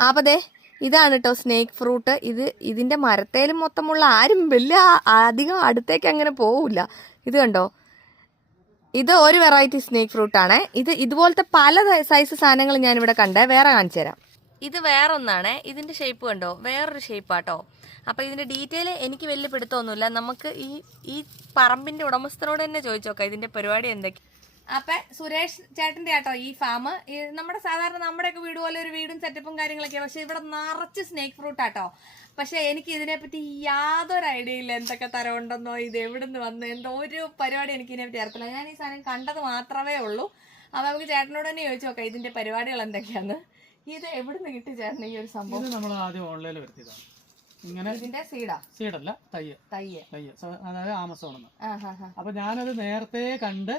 ആ, അപ്പൊ ദേ ഇതാണ് കേട്ടോ സ്നേക്ക് ഫ്രൂട്ട്. ഇത് ഇതിന്റെ മരത്തേലും മൊത്തമുള്ള ആരും വലിയ അധികം അടുത്തേക്ക് അങ്ങനെ പോവില്ല. ഇത് കണ്ടോ? ഇത് ഒരു വെറൈറ്റി സ്നേക്ക് ഫ്രൂട്ടാണ് ഇത് ഇതുപോലത്തെ പല സൈസ് സാധനങ്ങൾ ഞാൻ ഇവിടെ കണ്ടേ വേറെ കാണിച്ചു തരാം. ഇത് വേറൊന്നാണ്. ഇതിന്റെ ഷേപ്പ് കണ്ടോ? വേറൊരു ഷേപ്പാട്ടോ അപ്പോൾ ഇതിന്റെ ഡീറ്റെയിൽ എനിക്ക് വലിയ പിടുത്തമൊന്നുമില്ല. നമുക്ക് ഈ ഈ പറമ്പിന്റെ ഉടമസ്ഥനോട് തന്നെ ചോദിച്ചോക്കാം ഇതിന്റെ പരിപാടി എന്തൊക്കെ അപ്പൊ സുരേഷ് ചേട്ടന്റെ ആട്ടോ ഈ ഫാം നമ്മുടെ സാധാരണ നമ്മുടെയൊക്കെ വീട് പോലെ ഒരു വീടും സെറ്റപ്പും കാര്യങ്ങളൊക്കെയാണ് പക്ഷെ ഇവിടെ നിറച്ച് സ്നേക്ക് ഫ്രൂട്ട് ആട്ടോ. പക്ഷെ എനിക്ക് ഇതിനെ പറ്റി യാതൊരു ഐഡിയ ഇല്ല എന്തൊക്കെ തരം ഉണ്ടെന്നോ ഇത് എവിടുന്ന് വന്നു എന്തോ ഒരു പരിപാടി എനിക്ക് ഇതിനെ പറ്റി അറിയത്തില്ല. ഞാൻ ഈ സാധനം കണ്ടത് മാത്രമേ ഉള്ളൂ. അപ്പൊ നമുക്ക് ചേട്ടനോട് തന്നെ ചോദിച്ചു നോക്കാം ഇതിന്റെ പരിപാടികൾ എന്തൊക്കെയാന്ന്. ഇത് എവിടുന്ന് കിട്ടി ചേട്ടൻ ഈ ഒരു സംഭവം? നമ്മൾ ആദ്യം ഓൺലൈനിൽ വരുത്തിയതാണ്. ഇങ്ങനെ ഇതിന്റെ സീഡാ സീഡല്ല തയ്യ്. തയ്യ്. തയ്യ. അതായത് ആമസോൺ അപ്പൊ ഞാനത് നേരത്തെ കണ്ട്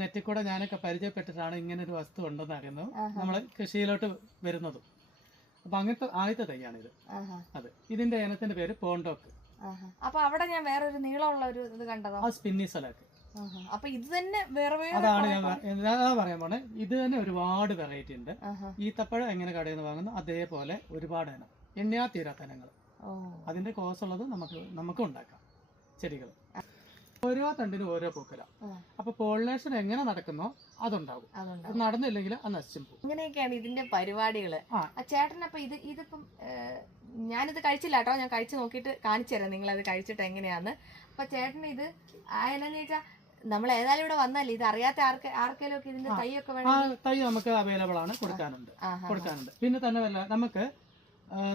നെറ്റിൽ കൂടെ ഞാനൊക്കെ പരിചയപ്പെട്ടിട്ടാണ് ഇങ്ങനെ ഒരു വസ്തു ഉണ്ടെന്ന് അറിയുന്നത് നമ്മൾ കൃഷിയിലോട്ട് വരുന്നതും. അപ്പൊ അങ്ങനത്തെ ആദ്യത്തെ തൈയാണ് ഇത് അത്. ഇതിന്റെ ഇനത്തിന്റെ പേര് പോണ്ടോക്ക്. അപ്പൊ അവിടെ ഞാൻ വേറൊരു നീളമുള്ള ഒരു ഇത് കണ്ടതോ. ആ സ്പിന്നിസലാക്ക് ആഹാ. അപ്പൊ ഇത് തന്നെ വേറെ അതാണ് ഞാൻ പറയാൻ പോണേ. ഇത് തന്നെ ഒരുപാട് വെറൈറ്റി ഉണ്ട്. ഈ ഈത്തപ്പഴം എങ്ങനെ കടയിൽ നിന്ന് വാങ്ങുന്നു? അതേപോലെ ഒരുപാട് ഇനം. എണ്ണയാ തീരാത്ത ഇനങ്ങൾ അതിന്റെ കോസ് ഉള്ളത് നമുക്ക് നമുക്ക് ഉണ്ടാക്കാം. ചെടികൾ ഓരോ തണ്ടിനും ഓരോ പൂക്കല. അപ്പൊ പോളിനേഷൻ എങ്ങനെ നടക്കുന്നോ അതുണ്ടാവും. അത് നടന്നില്ലെങ്കിൽ അത് നശിച്ചു പോകും. ഇങ്ങനെയൊക്കെയാണ് ഇതിന്റെ. ആ. ചേട്ടൻ അപ്പൊ ഇത് ഇതിപ്പം ഞാനിത് കഴിച്ചില്ല കേട്ടോ. ഞാൻ കഴിച്ചു നോക്കിയിട്ട് കാണിച്ചു തരാം. നിങ്ങൾ അത് കഴിച്ചിട്ട് എങ്ങനെയാന്ന്. അപ്പൊ ചേട്ടൻ ഇത് ആ എന്നാന്ന് ചോദിച്ചാ നമ്മൾ ഏതായാലും ഇവിടെ വന്നല്ലേ? ഇത് അറിയാത്ത ആർക്ക് ആർക്കെങ്കിലും ഒക്കെ ഇതിന്റെ. തൈയൊക്കെ വേണം തൈ നമുക്ക് അവൈലബിൾ ആണ്. കൊടുക്കാനുണ്ട്. കൊടുക്കാനുണ്ട്. പിന്നെ തന്നെ വല്ല നമുക്ക്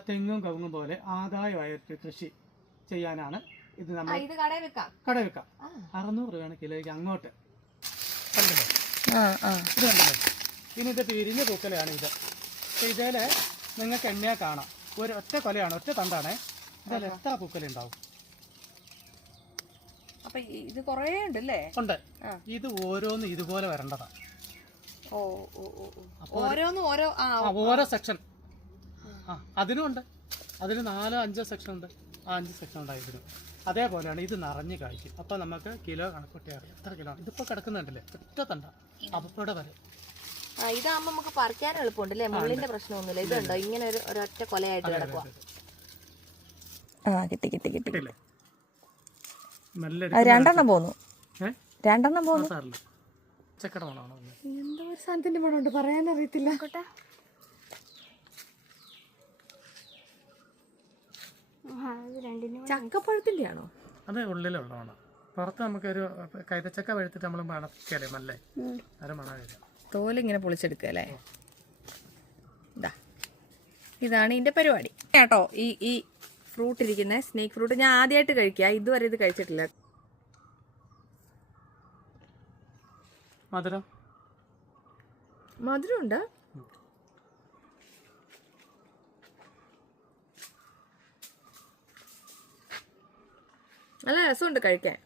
തെങ്ങും കവുങ്ങും പോലെ ആദായമായിട്ട് കൃഷി ചെയ്യാനാണ് ഇത് നമ്മൾ ഇത് കടയിൽ വെക്കാം. കട വെക്കാം. ആ. അറുന്നൂറ് രൂപയാണ് കിലോയ്ക്ക് അങ്ങോട്ട്. ആ ഇത് കണ്ടല്ലോ? ഇനി ഇത് പൂക്കലയാണ് ഇത്. നിങ്ങൾക്ക് എണ്ണയെ കാണാം. ഒരു ഒറ്റ കൊലയാണ് ഒറ്റ തണ്ടാണ്. ഇതിൽ എത്ര പൂക്കലുണ്ടാവും അപ്പൊ ഇത് കൊറേ ഉണ്ട്. അല്ലേ ഉണ്ട് ഇത് ഓരോന്ന് ഇതുപോലെ വരേണ്ടതാണ് ഓ ഓ ഓ ഓ. ഓരോന്നും ഓരോ ഓരോ സെക്ഷൻ. ആ അതിനും ഉണ്ട്. അതിന് നാലോ അഞ്ചോ സെക്ഷൻ ഉണ്ട്. ആ അഞ്ച് സെക്ഷൻ ഉണ്ട് ഇതിന്. അതേപോലെയാണ് ഇത് നിറഞ്ഞ് കായ്ക്കും. അപ്പോൾ നമുക്ക് കിലോ കണക്കൂട്ടി അറിയാം. എത്ര കിലോ ഇതിപ്പോൾ കിടക്കുന്നുണ്ടല്ലേ? ഒറ്റ തണ്ട. അപ്പൂടെ വരെ. ആ ഇതാകുമ്പോ നമുക്ക് പറിക്കാൻ എളുപ്പമുണ്ട് അല്ലേ മുള്ളിന്റെ പ്രശ്നമൊന്നുമില്ല. ഇതുണ്ടോ? ഇങ്ങനെ ഒരു ഒരൊറ്റ കൊലയായിട്ട് കിടക്കുക ആ കിട്ടി കിട്ടി കിട്ടി. രണ്ടെണ്ണം പോന്നു. രണ്ടെണ്ണം പോന്നു? എന്തോ ഒരു സാധനത്തിന്റെ മണമുണ്ട്. പറയാൻ അറിയത്തില്ല ചക്കപ്പഴത്തിന്റെ ആണോ അത് ഉള്ളിലുള്ളതാണ്. പുറത്ത് നമുക്കൊരു കൈതച്ചക്ക വെഴുത്തിട്ട് നമ്മൾ മണക്കല്ലേ നല്ലേ അത് മണം വരും. തോലിങ്ങനെ പൊളിച്ചെടുക്കുക അല്ലേ? ഇതാ ഇതാണ് ഇതിന്റെ പരിപാടി. കേട്ടോ ഈ ഈ ഫ്രൂട്ട് ഇരിക്കുന്ന സ്നേക്ക് ഫ്രൂട്ട് ഞാൻ ആദ്യമായിട്ട് കഴിക്കുക. ഇതുവരെ ഇത് കഴിച്ചിട്ടില്ല. മധുരം? മധുരമുണ്ട്. നല്ല രസമുണ്ട് കഴിക്കാൻ.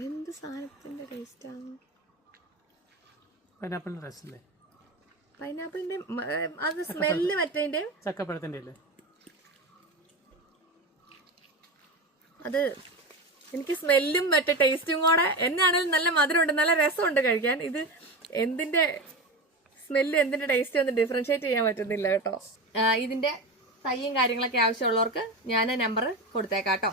എന്ത് സാധനത്തിന്റെ ടേസ്റ്റാണ്? പൈനാപ്പിളിന്റെ രസല്ലേ പൈനാപ്പിളിന്റെ അത് സ്മെല്ല് മറ്റേതിന്റെ ചക്കപ്പഴത്തിന്റെ അല്ലേ അത് എനിക്ക് സ്മെല്ലും മറ്റേ ടേസ്റ്റും കൂടെ എന്നാണെങ്കിലും നല്ല മധുരമുണ്ട് നല്ല രസമുണ്ട് കഴിക്കാൻ. ഇത് എന്തിന്റെ സ്മെല്ല് എന്തിന്റെ ടേസ്റ്റ് ഒന്നും ഡിഫറൻഷിയേറ്റ് ചെയ്യാൻ പറ്റുന്നില്ല കേട്ടോ. ഇതിന്റെ തയ്യും കാര്യങ്ങളൊക്കെ ആവശ്യമുള്ളവർക്ക് ഞാൻ നമ്പർ കൊടുത്തേക്കാം കേട്ടോ.